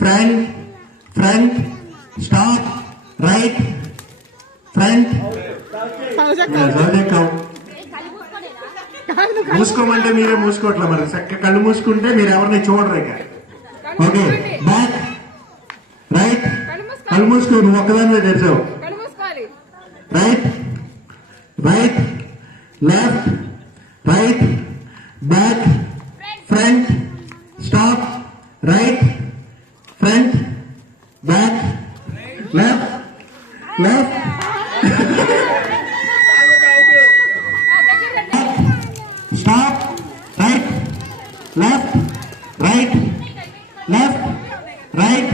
Front front stop right front. మూసుకోమంటే మీరే మూసుకోవట్లే, మరి చక్క కళ్ళు మూసుకుంటే మీరు ఎవరిని చూడరు ఇక. ఓకే, బ్యాక్ రైట్, కళ్ళు మూసుకో, నువ్వు ఒక్కదానివే తెరిచావు. Right right left right back front stop right front back left left stop right left right left right